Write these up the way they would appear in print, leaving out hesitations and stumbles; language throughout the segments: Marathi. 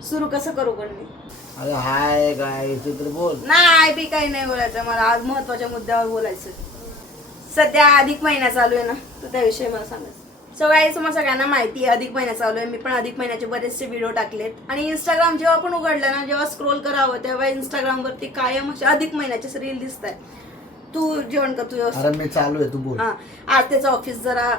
सुरू कसं करू पण मी? अरे हाय काय तू तर बोल. नाही बी काही नाही बोलायचं मला. आज महत्वाच्या मुद्द्यावर बोलायचं. सध्या अधिक महिना चालू आहे ना, तर त्याविषयी मला सांगायचं. सगळ्या तुम्हाला सगळ्यांना माहिती आहे अधिक महिना चालू आहे. मी पण अधिक महिन्याचे बरेचसे व्हिडिओ टाकलेत आणि इंस्टाग्राम जेव्हा पण उघडलं ना, जेव्हा स्क्रोल करावं तेव्हा इंस्टाग्रामवरती कायम असे अधिक महिन्याचे रील दिसत आहे. तू जेवण कर तुझं. अरे मी चालू आहे, तू बोल. हा, आज त्याचं ऑफिस जरा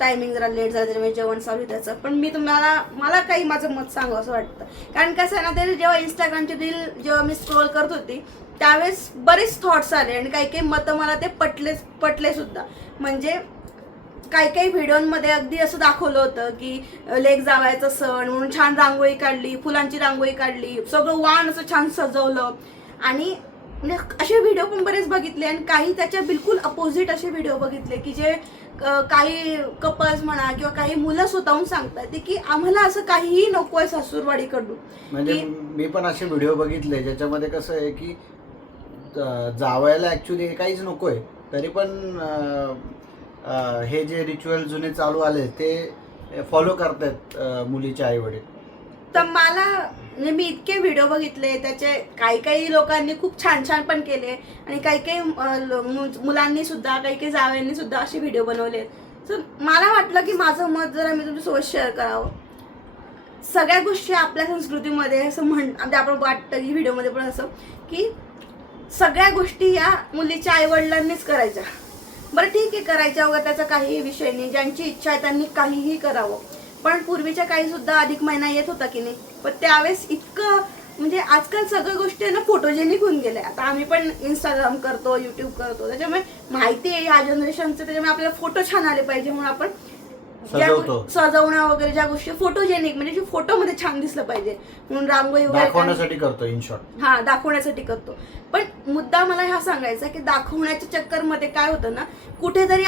टायमिंग जरा लेट झालं त्याच्यामुळे जेवण चालू आहे त्याचं. पण मी मला काही माझं मत सांगावं असं वाटतं. कारण कसं आहे ना, ते जेव्हा इंस्टाग्रामची रील जेव्हा मी स्क्रोल करत होती त्यावेळेस बरेच थॉट्स आले आणि काही मतं मला ते पटले सुद्धा. म्हणजे काही व्हिडिओमध्ये अगदी असं दाखवलं होतं की लेक जावायचा सण म्हणून छान रांगोळी काढली, फुलांची रांगोळी काढली, सगळं वाण असं छान सजवलं. आणि म्हणजे असे व्हिडिओ पण बरेच बघितले आणि काही त्याच्या बिलकुल अपोजिट असे व्हिडिओ बघितले की जे काही कपल्स म्हणा किंवा काही मुलं स्वतःहून सांगतात की आम्हाला असं काहीही नकोय सासूरवाडीकडून. म्हणजे मी पण असे व्हिडिओ बघितले ज्याच्यामध्ये कसं आहे की जावायला ऍक्च्युली काहीच नकोय, तरी पण हे जे रिच्युअल जुने चालू आले ते फॉलो करतात मुलीचे आई वडील. तर मला म्हणजे मी इतके व्हिडिओ बघितले त्याचे काही लोकांनी खूप छान पण केले आणि काही मुलांनी सुद्धा काही जावयांनी सुद्धा असे व्हिडिओ बनवले. तर मला वाटलं की माझं मत जरा मी तुमच्यासोबत शेअर करावं. सगळ्या गोष्टी आपल्या संस्कृतीमध्ये असं म्हणजे आपण वाटतं की व्हिडिओमध्ये पण असं की सगळ्या गोष्टी या मुलीच्या आईवडिलांनीच करायच्या. बरं ठीक आहे, करायच्या वगैरे त्याचा काहीही विषय नाही. ज्यांची इच्छा आहे त्यांनी काहीही करावं. पण पूर्वीच्या काही सुद्धा अधिक महिना येत होता की नाही, पण त्यावेळेस इतकं म्हणजे आजकाल सगळ्या गोष्टी आहे ना फोटोजेनिक होऊन गेल्या. आता आम्ही पण इंस्टाग्राम करतो, युट्यूब करतो, त्याच्यामुळे माहिती आहे ह्या जनरेशनचं, त्याच्यामुळे आपल्याला फोटो छान आले पाहिजे म्हणून आपण सजवणं वगैरे ज्या गोष्टी फोटोजेनिक म्हणजे फोटोमध्ये छान दिसलं पाहिजे म्हणून रांगोळी वगैरे दाखवण्यासाठी करतो. इन शॉर्ट हा, दाखवण्यासाठी करतो. पण मुद्दा मला हा सांगायचा की दाखवण्याच्या चक्करमध्ये काय होतं ना, कुठेतरी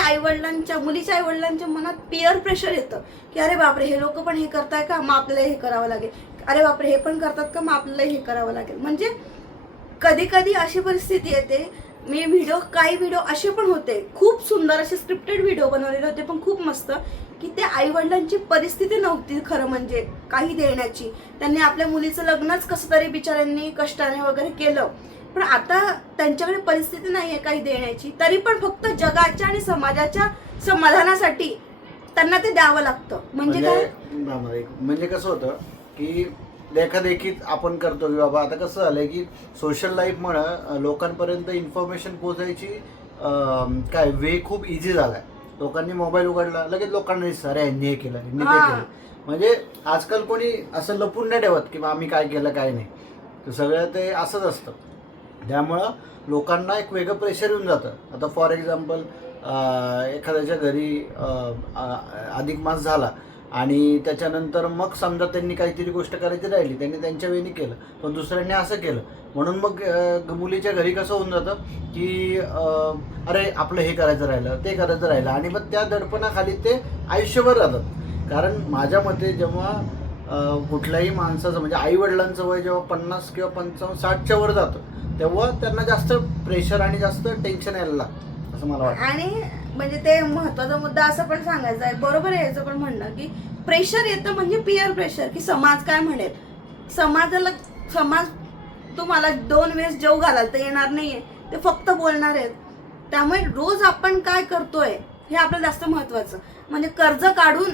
मुलीच्या आईवडिलांच्या मनात पिअर प्रेशर येतं की अरे बापरे हे लोक पण हे करताय का, मग आपल्याला हे करावं लागेल. अरे बापरे हे पण करतात का, मग आपल्याला हे करावं लागेल. म्हणजे कधी अशी परिस्थिती येते. काही व्हिडिओ असे पण होते खूप सुंदर असे स्क्रिप्टेड व्हिडिओ बनवलेले होते पण खूप मस्त, की त्या आईवडिलांची परिस्थिती नव्हती खरं म्हणजे काही देण्याची. त्यांनी आपल्या मुलीचं लग्नच कसं तरी बिचाऱ्यांनी कष्टाने वगैरे केलं. पण आता त्यांच्याकडे परिस्थिती नाहीये काही देण्याची, तरी पण फक्त जगाच्या आणि समाजाच्या समाधानासाठी त्यांना ते द्यावं लागतं. म्हणजे काय, म्हणजे कसं होतं की देखील आपण करतो की बाबा आता कसं झालंय की सोशल लाईफमुळं लोकांपर्यंत इन्फॉर्मेशन पोहोचायची काय वे खूप इझी झालाय. लोकांनी मोबाईल उघडला लगेच लोकांना दिसतं अरे यांनी हे केलं, यांनी ते केलं. म्हणजे आजकाल कोणी असं लपून नाही ठेवत की आम्ही काय केलं काय नाही, तर सगळं ते असंच असतं. त्यामुळं लोकांना एक वेगळं प्रेशर येऊन जातं. आता फॉर एक्झाम्पल एखाद्याच्या घरी अधिक मास झाला आणि त्याच्यानंतर मग समजा त्यांनी काहीतरी गोष्ट करायची राहिली, त्यांनी त्यांच्या वेळी केलं पण दुसऱ्यांनी असं केलं, म्हणून मग मुलीच्या घरी कसं होऊन जातं की अरे आपलं हे करायचं राहिलं ते करायचं राहिलं आणि मग त्या दडपणाखाली ते आयुष्यभर राहतात. कारण माझ्या मते जेव्हा कुठल्याही माणसाचं म्हणजे आई वडिलांचं वय जेव्हा 50 किंवा 55 60च्या वर जातं तेव्हा त्यांना जास्त प्रेशर आणि जास्त टेन्शन यायला लागतं असं मला वाटतं. आणि म्हणजे ते महत्वाचा मुद्दा असं पण सांगायचा आहे, बरोबर आहे याचं पण म्हणणं की प्रेशर येतं म्हणजे पिअर प्रेशर, की समाज काय म्हणेल. समाज तुम्हाला 2 वेळेस जेव घालायला तर येणार नाहीये, ते फक्त बोलणार आहेत. त्यामुळे रोज आपण काय करतोय हे आपल्याला जास्त महत्वाचं. म्हणजे कर्ज काढून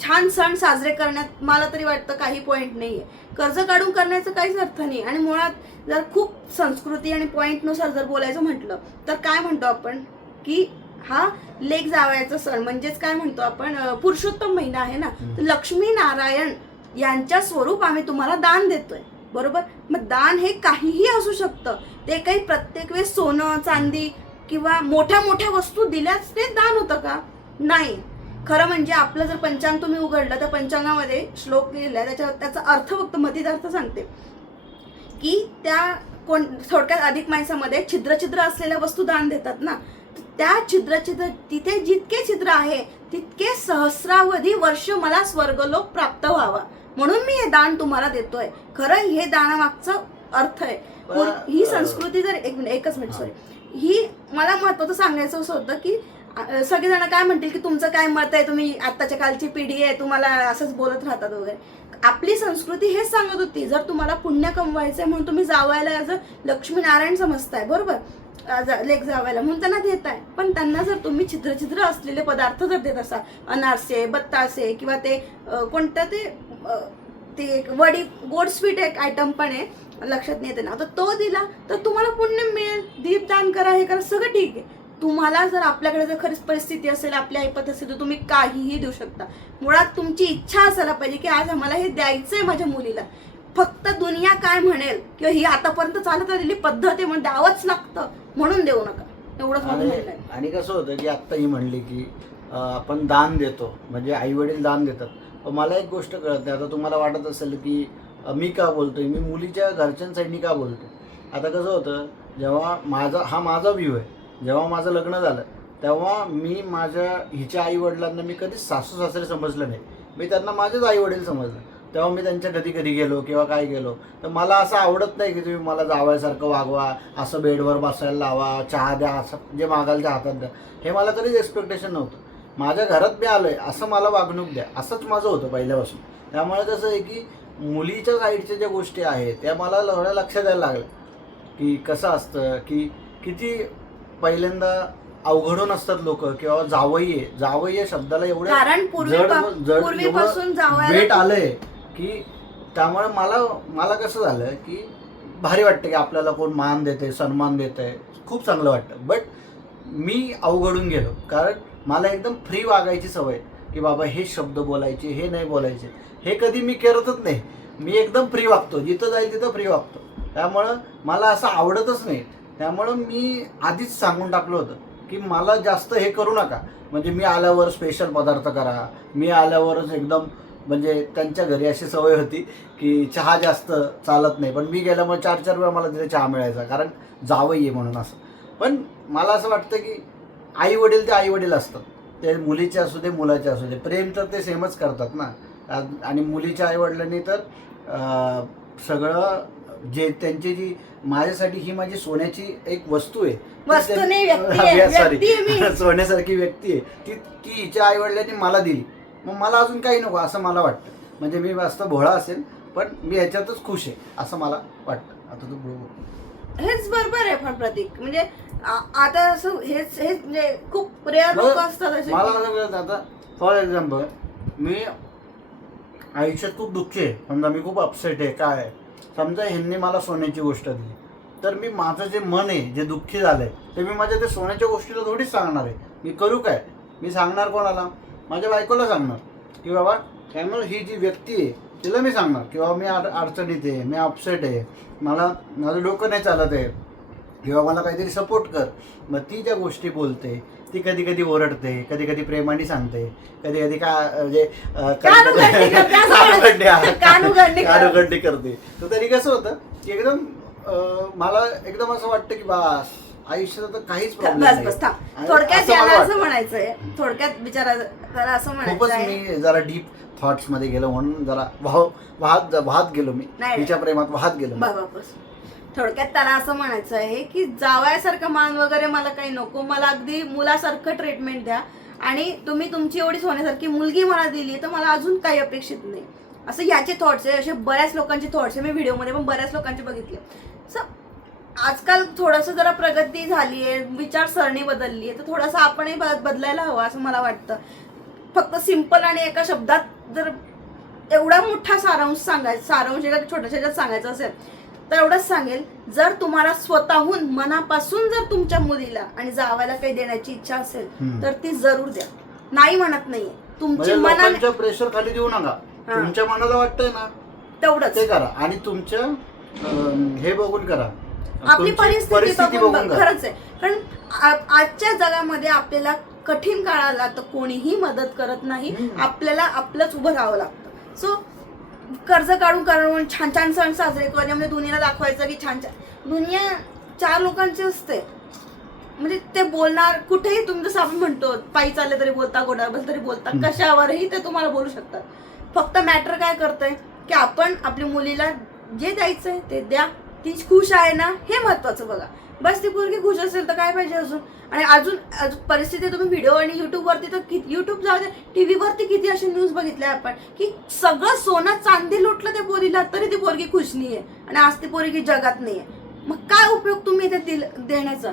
छान सण साजरे करण्यात मला तरी वाटतं काही पॉईंट नाहीये. कर्ज काढून करण्याचा काहीच अर्थ नाही. आणि मुळात जर खूप संस्कृती आणि पॉईंटनुसार जर बोलायचं म्हटलं तर काय म्हणतो आपण की हा लेक जावयाचा सण म्हणजेच काय म्हणतो आपण, पुरुषोत्तम महिना आहे ना, तर लक्ष्मी नारायण यांच्या स्वरूप आम्ही तुम्हाला दान देतोय. बरोबर, मग दान हे काहीही असू शकतं. ते काही प्रत्येक वेळेस सोनं चांदी किंवा मोठ्या वस्तू दिल्याच ते दान होतं का? नाही. खरं म्हणजे आपलं जर पंचांग तुम्ही उघडलं तर पंचांगामध्ये श्लोक लिहिलाय, त्याचा अर्थ फक्त मधीत अर्थ सांगते की थोडक्यात अधिक मासामध्ये छिद्र असलेल्या वस्तू दान देतात ना, त्या छिद्र तिथे जितके छिद्र आहे तितके सहस्रावधी वर्ष मला स्वर्गलोक प्राप्त व्हावा म्हणून मी हे दान तुम्हाला देतोय. खरं हे दानामागचं अर्थ आहे. ही संस्कृती जर एकच मिनिट सॉरी, ही मला महत्वाचं सांगायचं असं होतं की सगळेजण काय म्हणतील की तुमचं काय मत आहे, तुम्ही आत्ताच्या कालची पिढी आहे, तुम्हाला असंच बोलत राहतात वगैरे. आपली संस्कृती हेच सांगत होती, जर तुम्हाला पुण्य कमवायचंय म्हणून तुम्ही जावयाला ॲज अ लक्ष्मीनारायण समजताय, बरोबर, लेक जावायला म्हणून त्यांना देताय. पण त्यांना जर तुम्ही छिद्र असलेले पदार्थ जर देत असाल, अनारसे, बत्तासे किंवा ते कोणतं ते वडी, गोड स्वीट एक आयटम पण आहे, लक्षात नाही येते ना, तर तो दिला तर तुम्हाला पुण्य मिळेल. दीपदान करा, हे करा, सगळं ठीक आहे. तुम्हाला जर आपल्याकडे जर खरीच परिस्थिती असेल, आपली ऐपत असेल, तर तुम्ही काहीही देऊ शकता. मुळात तुमची इच्छा असायला पाहिजे की आज आम्हाला हे द्यायचंय माझ्या मुलीला. फक्त दुनिया काय म्हणेल किंवा ही आतापर्यंत चालत आलेली पद्धत आहे म्हणून द्यावंच लागतं म्हणून देऊ नका, एवढंच माझं म्हणणं आहे. आणि कसं होतं की आत्ता ही म्हणली की आपण दान देतो, म्हणजे आई वडील दान देतात. पण मला एक गोष्ट कळत नाही, आता तुम्हाला वाटत असेल की मी का बोलतोय, मी मुलीच्या घरच्यांसाठी का बोलतो. आता कसं होतं, जेव्हा माझा व्ह्यू आहे, जेव्हा माझं लग्न झालं तेव्हा मी हिच्या आई वडिलांना मी कधीच सासू सासरे समजलं नाही, मी त्यांना माझेच आई वडील समजलं. तेव्हा मी त्यांच्या कधी गेलो किंवा काय गेलो तर मला असं आवडत नाही की तुम्ही मला जावयासारखं वागवा, असं बेडवर बसायला लावा, चहा द्या, असं जे मागाल त्या हातात द्या, हे मला कधीच एक्सपेक्टेशन नव्हतं. माझ्या घरात मी आलोय असं मला वागणूक द्या, असंच माझं होतं पहिल्यापासून. त्यामुळे कसं आहे की मुलीच्या साईडच्या ज्या गोष्टी आहेत त्या मला थोड्या लक्षात यायला लागल्या की कसं असतं की किती पहिल्यांदा अवघडून असतात लोक, किंवा जावई या शब्दाला एवढे पूर्वीपासून वेट आलंय की त्यामुळे मला कसं झालं की भारी वाटतं की आपल्याला कोण मान देते, सन्मान देते, खूप चांगलं वाटतं. बट मी अवघडून गेलो, कारण मला एकदम फ्री वागायची सवय की बाबा हे शब्द बोलायचे, हे नाही बोलायचे, हे कधी मी करतच नाही. मी एकदम फ्री वागतो, जिथं जाईल तिथं फ्री वागतो. त्यामुळं मला असं आवडतच नाही. त्यामुळं मी आधीच सांगून टाकलं होतं की मला जास्त हे करू नका, म्हणजे मी आल्यावर स्पेशल पदार्थ करा, मी आल्यावरच एकदम, म्हणजे त्यांच्या घरी अशी सवय होती की चहा जास्त चालत नाही, पण मी गेल्यामुळे 4-4 वेळा मला तिथे चहा मिळायचा, कारण जावई आहे म्हणून असं. पण मला असं वाटतं की आई वडील ते आई वडील असतात, ते मुलीचे असू दे मुलाचे असू दे, प्रेम तर ते सेमच करतात ना. आणि मुलीच्या आई वडिलांनी तर सगळं जे त्यांची जी माझ्यासाठी ही माझी सोन्याची एक वस्तू आहे, सोन्यासारखी व्यक्ती आहे, ती हिच्या आई वडिलांनी मला दिली. मग मला अजून काही नको असं मला वाटतं. म्हणजे मी जास्त भोळा असेल पण मी ह्याच्यातच खुश आहे असं मला वाटतं. आता तू हेच बरोबर आहे. पण प्रतीक म्हणजे आता असं हेच म्हणजे खूप रेअर लोक असतात मला असं. आता फॉर एक्झाम्पल मी आयुष्यात खूप दुःखी आहे, समजा मी खूप अपसेट आहे, काय आहे, समजा ह्यांनी मला सोन्याची गोष्ट दिली, तर मी माझं जे मन आहे जे दुःखी झालंय ते मी माझ्या ते सोन्याच्या गोष्टीला थोडीच सांगणार आहे. मी करू काय, मी सांगणार कोणाला, माझ्या बायकोला सांगणार की बाबा त्यामुळे ही जी व्यक्ती आहे तिला मी सांगणार की बाबा मी अडचणीत आहे, मी अपसेट आहे, माझं डोकं नाही चालत आहे, किंवा मला काहीतरी सपोर्ट कर. मग ती ज्या गोष्टी बोलते ती कधी कधी ओरडते, कधी कधी प्रेमाने सांगते, कधी कधी म्हणजे कानुगंडी करते. तर तरी कसं होतं की एकदम मला एकदम असं वाटतं की बस आयुष्यात तर काहीच प्रॉब्लेम नाही. थोडक्यात बिचारा असं खूपच मी जरा डीप थॉट्स मध्ये गेलो म्हणून जरा वाहत गेलो, मी तिच्या प्रेमात वाहत गेलो. थोडक्यात त्याला असं म्हणायचं आहे की जावयासारखं मान वगैरे मला काही नको, मला अगदी मुलासारखं ट्रीटमेंट द्या, आणि तुम्ही तुमची एवढी सोन्यासारखी मुलगी मला दिली तर मला अजून काही अपेक्षित नाही. असं याचे थॉट्स आहे, असे बऱ्याच लोकांचे थॉट्स आहे. मी व्हिडिओमध्ये पण बऱ्याच लोकांचे बघितले. आजकाल थोडंसं जरा प्रगती झाली आहे, विचारसरणी बदलली आहे, तर थोडंसं आपणही बदलायला हवं असं मला वाटतं. फक्त सिंपल आणि एका शब्दात जर एवढा मोठा सारांश एका छोट्याशा सांगायचं असेल तर एवढंच सांगेल, जर तुम्हाला स्वतःहून मनापासून जर तुमच्या मुलीला आणि जावायला काही देण्याची इच्छा असेल तर ती जरूर द्या. नाही म्हणत नाहीये, तुमची मनाने प्रेशर खाली देऊ नका. तुमच्या मनाला वाटतंय ना तेवढंच ते करा, आणि तुमच्या हे बघून करा, आपली परिस्थिती बघून. खरंच आहे, कारण आजच्या जगामध्ये आपल्याला कठीण काळाला तर कोणीही मदत करत नाही, आपल्याला आपलंच उभं राहावं लागतं. सो कर्ज काढून छान छान सण साजरे करून म्हणजे दुनियाला दाखवायचं की छान छान दुनिया 4 लोकांची असते. म्हणजे ते बोलणार कुठेही, तुम्ही जसं आपण म्हणतो पायी चालले तरी बोलता, गोडाबल तरी बोलता, कशावरही ते तुम्हाला बोलू शकतात. फक्त मॅटर काय करतंय की आपण आपल्या मुलीला जे द्यायचंय ते द्या, ती खुश आहे ना हे महत्वाचं बघा. बस ती पोरगी खुश असेल तर काय पाहिजे अजून. आणि अजून परिस्थिती तुम्ही व्हिडिओ आणि युट्यूब वरती तर युट्यूब जाऊ दे, टीव्ही वरती किती अशी न्यूज बघितल्या आपण की सगळं सोनं चांदी लुटलं त्या पोरीला तरी ती पोरगी खुश नाहीये आणि आज ती पोरगी जगात नाहीये. मग काय उपयोग तुम्ही इथे देण्याचा,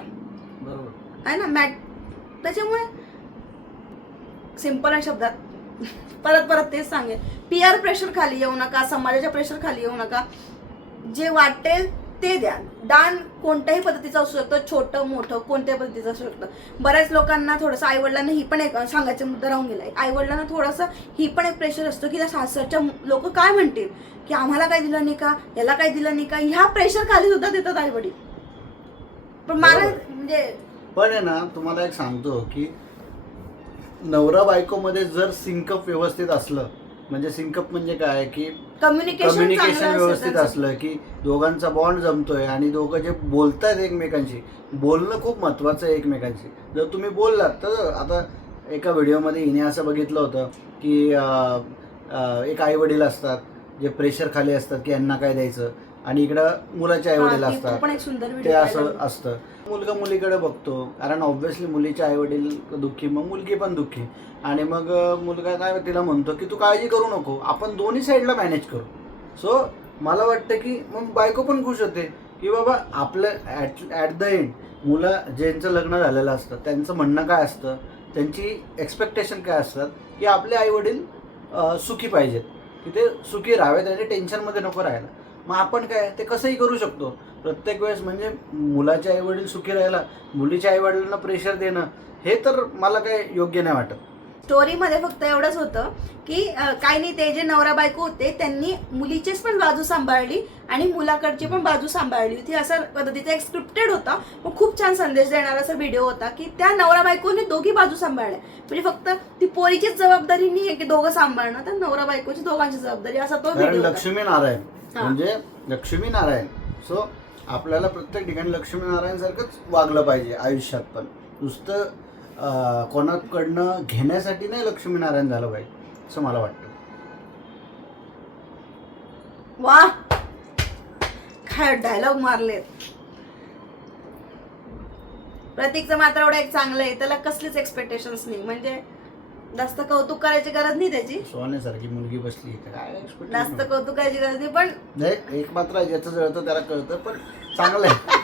बरोबर आहे ना. त्याच्यामुळे सिंपल शब्दात परत तेच सांगेल, पीआर प्रेशर खाली येऊ नका, समाजाच्या प्रेशर खाली येऊ नका. जे वाटेल ते द्या. दान कोणत्याही पद्धतीचं असू शकतं, छोटं मोठं कोणत्याही पद्धतीचं असू शकतं. बऱ्याच लोकांना थोडंसं आईवडिलांना ही पण एक सांगायचा मुद्दा राहून गेलाय, आईवडिलांना थोडंसं ही पण एक प्रेशर असतो की त्या सासरच्या लोक काय म्हणतील की आम्हाला काय दिलं नाही का, याला काय दिलं नाही का, ह्या प्रेशर खाली सुद्धा देतात आईवडील. पण मला म्हणजे पण आहे ना, तुम्हाला एक सांगतो की नवरा बायको मध्ये जर सिंकअप व्यवस्थित असलं, म्हणजे सिंकअप म्हणजे काय की कम्युनिकेशन व्यवस्थित असलं की दोघांचा बॉन्ड जमतोय आणि दोघं जे बोलतायत एकमेकांशी, बोलणं खूप महत्वाचं आहे एकमेकांशी. जर तुम्ही बोललात तर, आता एका व्हिडिओमध्ये हिने असं बघितलं होतं की एक आई वडील असतात जे प्रेशर खाली असतात की यांना काय द्यायचं, आणि इकडं मुलाचे आई वडील असतात ते असं असतं. मुलगा मुलीकडे बघतो, कारण ऑब्व्हियसली मुलीचे आई वडील दुःखी, मग मुलगी पण दुःखी, आणि मग मुलगा काय तिला म्हणतो की तू काळजी करू नको, आपण दोन्ही साईडला मॅनेज करू. सो मला वाटतं की मग बायको पण खुश होते की बाबा आपलं ॲट द एंड मुलं ज्यांचं लग्न झालेलं असतं त्यांचं म्हणणं काय असतं, त्यांची एक्सपेक्टेशन काय असतात की आपले आई वडील सुखी पाहिजेत, की ते सुखी राहावेत आणि टेन्शनमध्ये नको राहायला. मग आपण काय ते कसंही करू शकतो प्रत्येक वेळेस. म्हणजे मुलाचे आई वडील सुखी राहायला मुलीच्या आई वडिलांना प्रेशर देणं हे तर मला काय योग्य नाही वाटत. स्टोरीमध्ये फक्त एवढंच होतं की काही नाही, ते जे नवरा बायको होते त्यांनी मुलीचीच पण बाजू सांभाळली आणि मुलाकडची पण बाजू सांभाळली होती. असा पद्धतीचा एक स्क्रिप्टेड होता, पण खूप छान संदेश देणारा असा व्हिडिओ होता की त्या नवरा बायकोने दोघी बाजू सांभाळल्या. म्हणजे फक्त ती पोरीचीच जबाबदारी नाही आहे की दोघं सांभाळणं, तर नवरा बायकोची दोघांची जबाबदारी, असा तो व्हिडिओ होता. लक्ष्मी नारायण म्हणजे लक्ष्मी नारायण. सो आपल्याला प्रत्येक ठिकाणी लक्ष्मी नारायण सारखंच वागलं पाहिजे आयुष्यात, पण नुसतं कोणाकडनं घेण्यासाठी नाही लक्ष्मीनारायण झालं पाहिजे असं मला वाटतं. वा, काय डायलॉग मारले. प्रतीकचं मात्र एवढं एक चांगलं आहे, त्याला कसलीच एक्सपेक्टेशन्स नाही, म्हणजे जास्त कौतुक करायची गरज नाही त्याची. सोन्यासारखी मुलगी बसली, काय जास्त कौतुक करायची गरज नाही. पण एक मात्र ज्याचं जळतं त्याला कळतं, पण चांगलं आहे.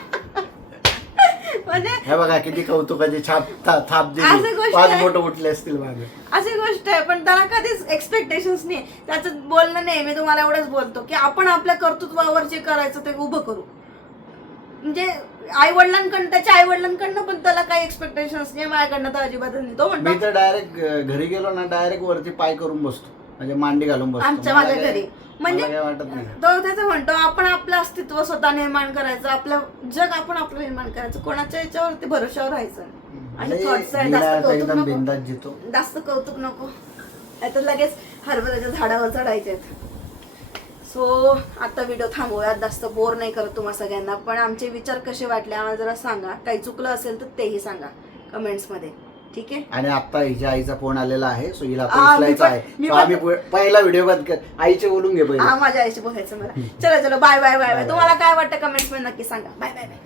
म्हणजे हे बघा किती कौतुकाची थाप दिली, 5 बोट उठले असतील मागे. अशी गोष्ट आहे, पण त्याला कधीच एक्सपेक्टेशन्स नाही. त्याचं बोलणं नाही, मी तुम्हाला एवढंच बोलतो की आपण आपल्या कर्तृत्वावर जे करायचं ते उभं करू. म्हणजे आई वडिलांकडनं, त्याच्या आई वडिलांकडनं पण त्याला काही एक्सपेक्टेशन्स नाही, माझ्याकडनं तर अजिबात नाही. तो म्हणतो मी तर डायरेक्ट घरी गेलो ना, डायरेक्ट वरती पाय करून बसतो, म्हणजे मांडी घालून बसतो आमच्या माझ्या घरी. म्हणजे काय वाटत नाही. तो त्याचं म्हणतो आपण आपलं अस्तित्व स्वतः निर्माण करायचं, आपलं जग आपण आपलं निर्माण करायचं, कोणाच्या याच्यावरती भरोशावर राहायचं. आणि जास्त कौतुक नको, आता लगेच हरभऱ्याच्या झाडावर चढायचे. सो आता व्हिडिओ थांबवूयात, जास्त बोर नाही करत तुम्हा सगळ्यांना. पण आमचे विचार कसे वाटले आम्हाला जरा सांगा, काही चुकलं असेल तर तेही सांगा कमेंट्स मध्ये, ठीक आहे. आणि आता हिच्या आईचा फोन आलेला आहे, सो हिला उचलायचा आहे. आम्ही पहिला व्हिडिओ बंद कर, आईचे बोलून घे पहिले. माझ्या आईशी बोलायचं मला. चला बाय बाय बाय बाय. तुम्हाला काय वाटतं कमेंट्स मध्ये नक्की सांगा. Bye bye bye.